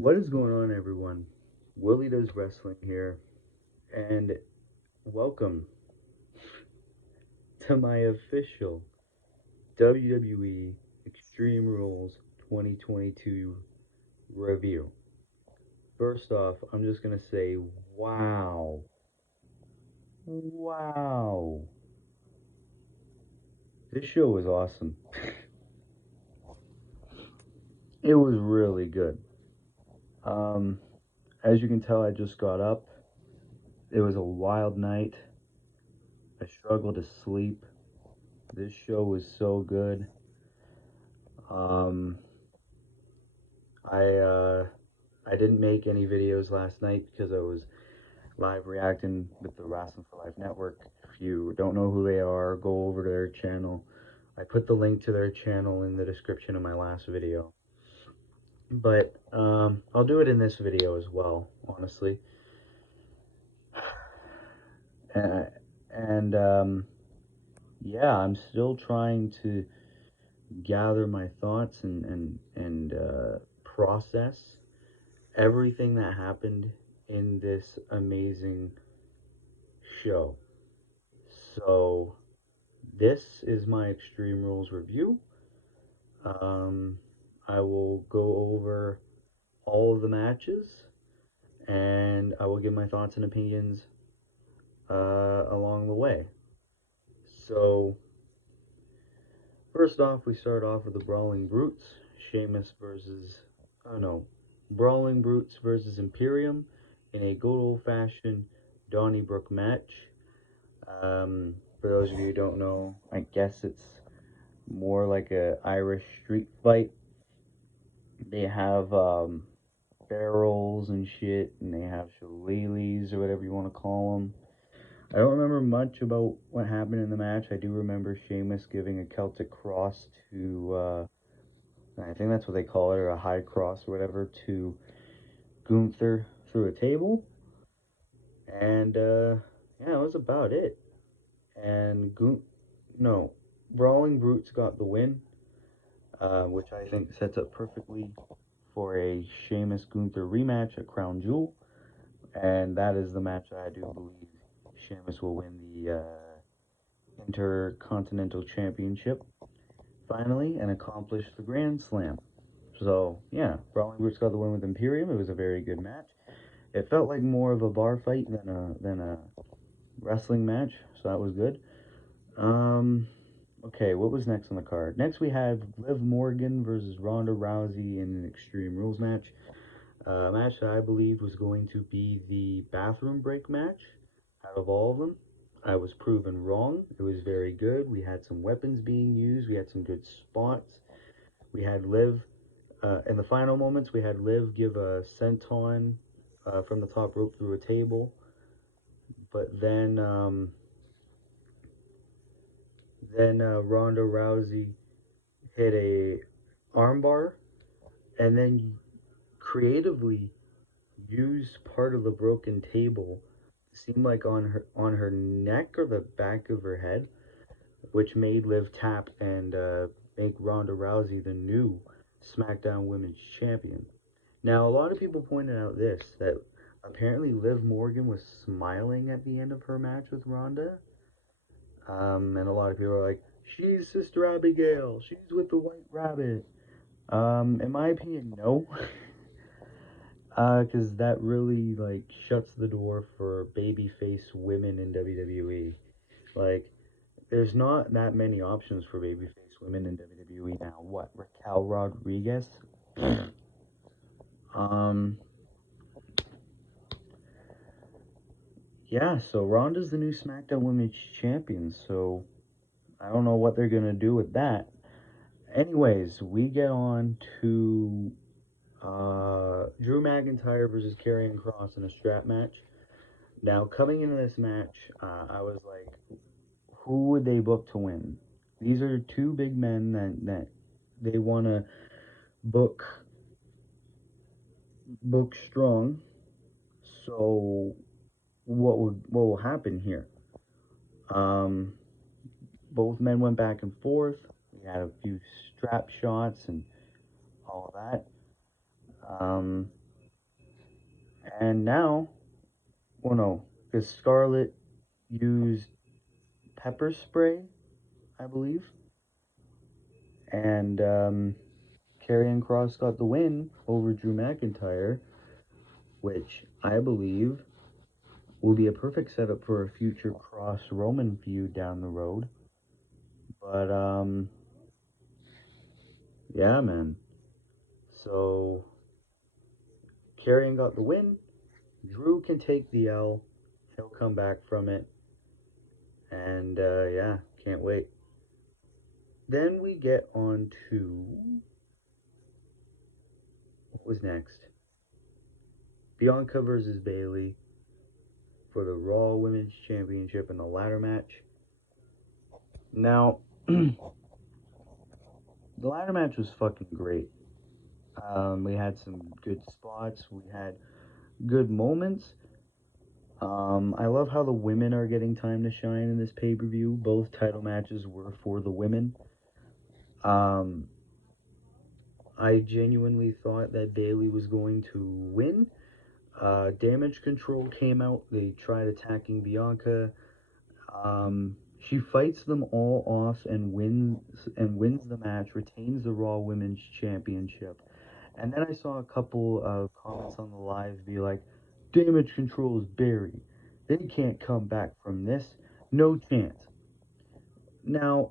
What is going on, everyone? Willie Does Wrestling here, and welcome to my official WWE Extreme Rules 2022 review. First off, I'm just gonna say, wow, wow, this show was awesome. It was really good. Um, as you can tell, I just got up. It was a wild night. I struggled to sleep. This show was so good. Um, I I didn't make any videos last night because I was live reacting with the Wrestling for Life Network. If you don't know who they are, go over to their channel. I put the link to their channel in the description of my last video. But I'll do it in this video as well, honestly. Uh, and yeah, I'm still trying to gather my thoughts and process everything that happened in this amazing show. So, this is my Extreme Rules review. Um, I will go over all of the matches and I will give my thoughts and opinions along the way. So, first off, we start off with the Brawling Brutes. Sheamus versus, oh no, Brawling Brutes versus Imperium in a good old fashioned Donnybrook match. For those of you who don't know, I guess it's more like a Irish street fight. They have barrels and shit, and they have shillelaghs or whatever you want to call them. I don't remember much about what happened in the match. I do remember Sheamus giving a Celtic cross to, I think that's what they call it, or a high cross or whatever, to Gunther through a table. And yeah, that was about it. And no, Brawling Brutes got the win, which I think sets up perfectly for a Sheamus Gunther rematch at Crown Jewel, and that is the match that I do believe Sheamus will win the Intercontinental Championship finally and accomplish the Grand Slam. So yeah, Brawling Brutes got the win with Imperium. It was a very good match. It felt like more of a bar fight than a wrestling match, so that was good. Um, okay, what was next on the card? Next we had Liv Morgan versus Ronda Rousey in an Extreme Rules match. A match that I believe was going to be the bathroom break match out of all of them. I was proven wrong. It was very good. We had some weapons being used. We had some good spots. We had Liv, in the final moments, we had Liv give a senton from the top rope through a table. But then Ronda Rousey hit a armbar and then creatively used part of the broken table, seemed like on her neck or the back of her head, which made Liv tap and make Ronda Rousey the new SmackDown Women's Champion. Now, a lot of people pointed out this that apparently Liv Morgan was smiling at the end of her match with Ronda, and a lot of people are like, "She's Sister Abigail. She's with the White Rabbit." In my opinion, no. Because that really like shuts the door for babyface women in WWE. Like, there's not that many options for babyface women in WWE now. What, Raquel Rodriguez? um, yeah. So Ronda's the new SmackDown Women's Champion. So I don't know what they're gonna do with that. Anyways, we get on to Drew McIntyre versus Karrion Kross in a strap match. Now, coming into this match, I was like, who would they book to win? These are two big men that they want to book strong. So what will happen here? Um, both men went back and forth. We had a few strap shots and all of that. Um, And now, well, no, because Scarlett used pepper spray, I believe, and Karrion Kross got the win over Drew McIntyre, which I believe will be a perfect setup for a future Cross Roman feud down the road. But yeah, man. So Karrion got the win. Drew can take the L. He'll come back from it. And yeah, can't wait. Then we get on to what was next? Bianca versus Bayley for the Raw Women's Championship in the ladder match. Now, the ladder match was fucking great. We had some good spots. We had good moments. I love how the women are getting time to shine in this pay per view. Both title matches were for the women. Um, I genuinely thought that Bayley was going to win. Damage Control came out. They tried attacking Bianca. She fights them all off and wins the match, retains the Raw Women's Championship. And then I saw a couple of comments on the live be like, "Damage Control is buried. They can't come back from this. No chance." Now,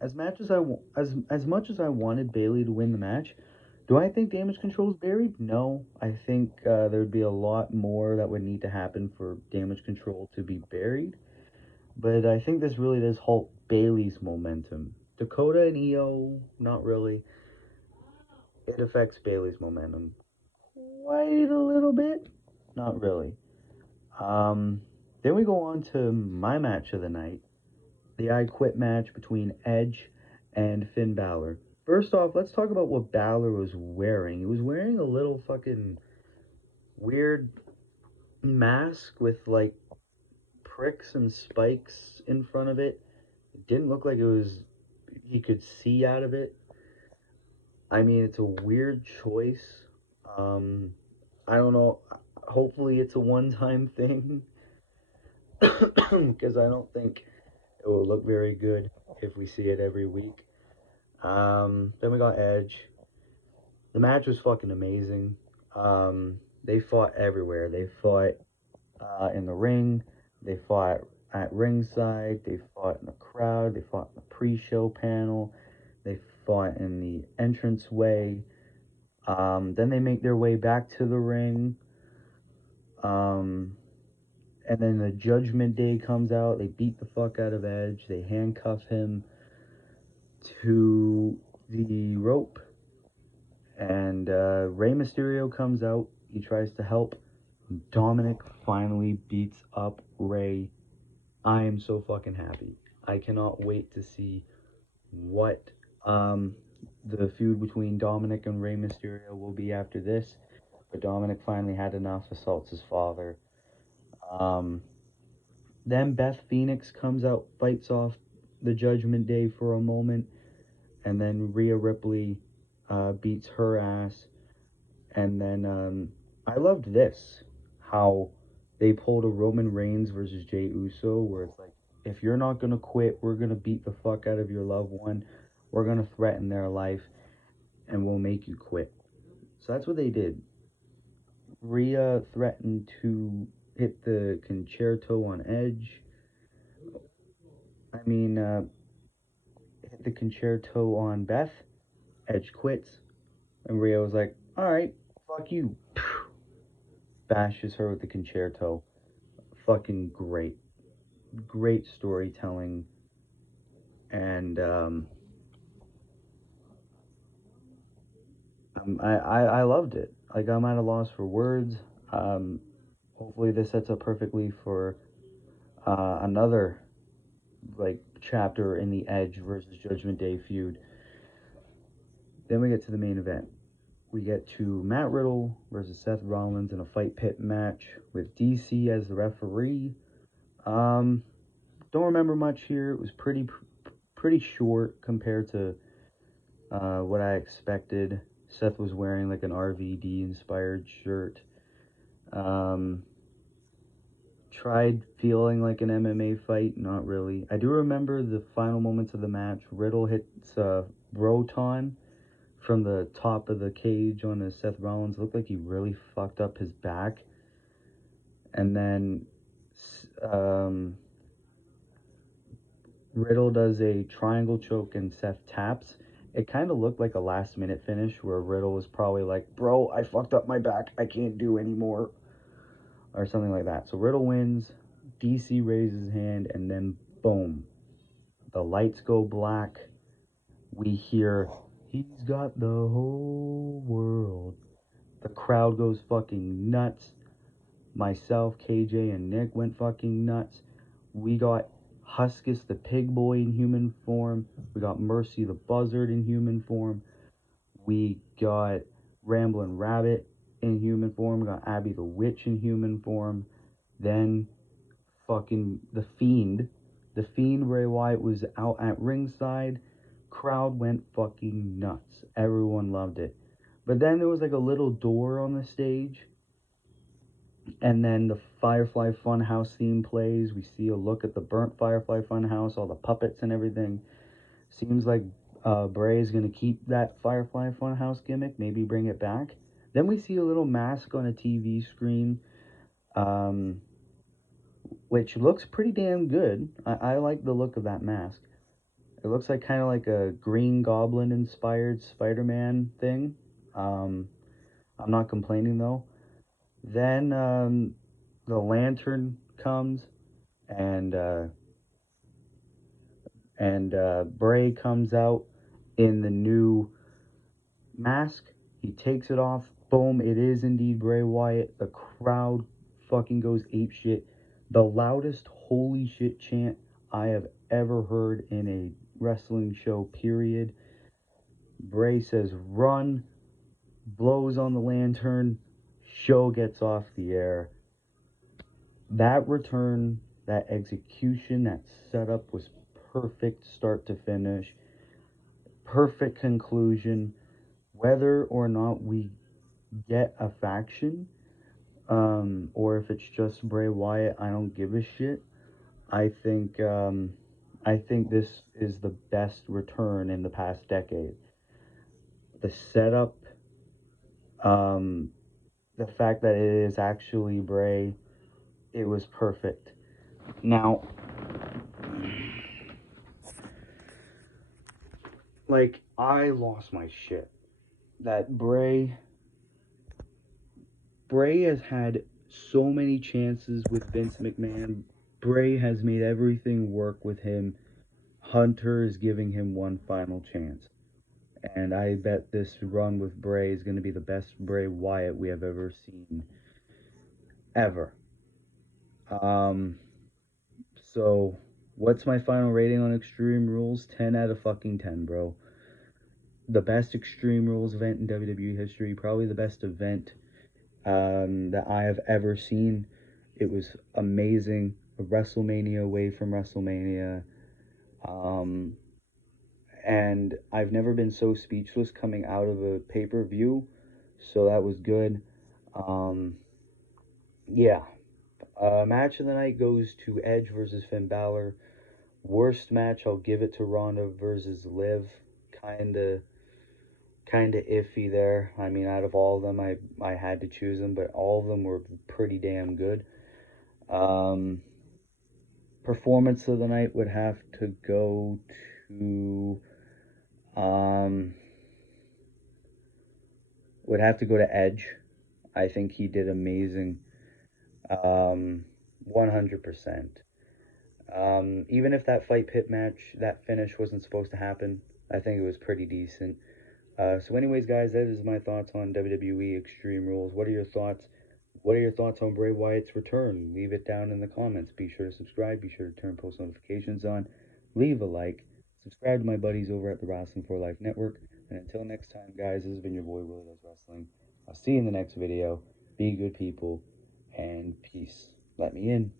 as much as I wanted Bayley to win the match, do I think Damage Control is buried? No. I think there would be a lot more that would need to happen for Damage Control to be buried. But I think this really does halt Bayley's momentum. Dakota and Io, not really. It affects Bayley's momentum quite a little bit. Not really. Um, then we go on to my match of the night, the I Quit match between Edge and Finn Balor. First off, let's talk about what Balor was wearing. He was wearing a little fucking weird mask with like pricks and spikes in front of it. It didn't look like it was he could see out of it. I mean, it's a weird choice. Um, I don't know. Hopefully, it's a one-time thing because I don't think it will look very good if we see it every week. Then we got Edge. The match was fucking amazing. They fought everywhere. They fought in the ring. They fought at ringside. They fought in the crowd. They fought in the pre-show panel. They fought in the entranceway. Then they make their way back to the ring. And then the Judgment Day comes out. They beat the fuck out of Edge. They handcuff him to the rope. And Rey Mysterio comes out. He tries to help. Dominic finally beats up Rey. I am so fucking happy. I cannot wait to see what the feud between Dominic and Rey Mysterio will be after this. But Dominic finally had enough, assaults his father. Then Beth Phoenix comes out, fights off the Judgment Day for a moment, and then Rhea Ripley beats her ass. And then I loved this, how they pulled a Roman Reigns versus Jey Uso, where it's like, if you're not going to quit, we're going to beat the fuck out of your loved one. We're going to threaten their life, and we'll make you quit. So that's what they did. Rhea threatened to hit the concerto on Edge. I mean, hit the concerto on Beth. Edge quits. And Rhea was like, alright, fuck you. Bashes her with the concerto. Fucking great. Great storytelling. And I loved it. Like, I'm at a loss for words. Hopefully this sets up perfectly for another like chapter in the Edge versus Judgment Day feud. Then we get to the main event. We get to Matt Riddle versus Seth Rollins in a fight pit match with DC as the referee. Don't remember much here. It was pretty short compared to what I expected. Seth was wearing like an RVD inspired shirt. Um, Tried feeling like an MMA fight, not really. I do remember the final moments of the match. Riddle hits Broton from the top of the cage on his Seth Rollins. Looked like he really fucked up his back. And then um, Riddle does a triangle choke and Seth taps. It kind of looked like a last minute finish where Riddle was probably like, bro, I fucked up my back. I can't do anymore. Or something like that. So Riddle wins. DC raises his hand and then boom. The lights go black. We hear, he's got the whole world. The crowd goes fucking nuts. Myself, KJ, and Nick went fucking nuts. We got Huskus the Pig Boy in human form. We got Mercy the Buzzard in human form. We got Ramblin' Rabbit in human form. We got Abby the Witch in human form. Then fucking The Fiend. The Fiend, Bray Wyatt, was out at ringside. Crowd went fucking nuts. Everyone loved it. But then there was like a little door on the stage. And then the Firefly Funhouse theme plays. We see a look at the burnt Firefly Funhouse, all the puppets and everything. Seems like Bray is going to keep that Firefly Funhouse gimmick, maybe bring it back. Then we see a little mask on a TV screen, which looks pretty damn good. I like the look of that mask. It looks like kind of like a Green Goblin inspired Spider-Man thing. I'm not complaining though. Then the lantern comes and Bray comes out in the new mask. He takes it off. Boom! It is indeed Bray Wyatt. The crowd fucking goes ape shit. The loudest holy shit chant I have ever heard in a wrestling show. Period. Bray says run, blows on the lantern. Show gets off the air. That return, that execution, that setup was perfect start to finish. Perfect conclusion. Whether or not we get a faction, or if it's just Bray Wyatt, I don't give a shit. I think I think this is the best return in the past decade. The setup, um, the fact that it is actually Bray, it was perfect. Now, like, I lost my shit that Bray has had so many chances with Vince McMahon. Bray has made everything work with him. Hunter is giving him one final chance. And I bet this run with Bray is going to be the best Bray Wyatt we have ever seen. Ever. Um, so, what's my final rating on Extreme Rules? 10 out of fucking 10, bro. The best Extreme Rules event in WWE history. Probably the best event that I have ever seen. It was amazing. A WrestleMania away from WrestleMania. Um, and I've never been so speechless coming out of a pay-per-view, so that was good. Um, yeah. Match of the night goes to Edge versus Finn Balor. Worst match, I'll give it to Ronda versus Liv. Kinda, kinda iffy there. I mean, out of all of them, I had to choose them, but all of them were pretty damn good. Um, Performance of the night would have to go to um, Edge. I think he did amazing. 100%. Even if that fight pit match, that finish wasn't supposed to happen, I think it was pretty decent. So anyways, guys, that is my thoughts on WWE Extreme Rules. What are your thoughts? What are your thoughts on Bray Wyatt's return? Leave it down in the comments. Be sure to subscribe. Be sure to turn post notifications on. Leave a like. Subscribe to my buddies over at the Wrestling for Life Network. And until next time, guys, this has been your boy Willie Does Wrestling. I'll see you in the next video. Be good people and peace. Let me in.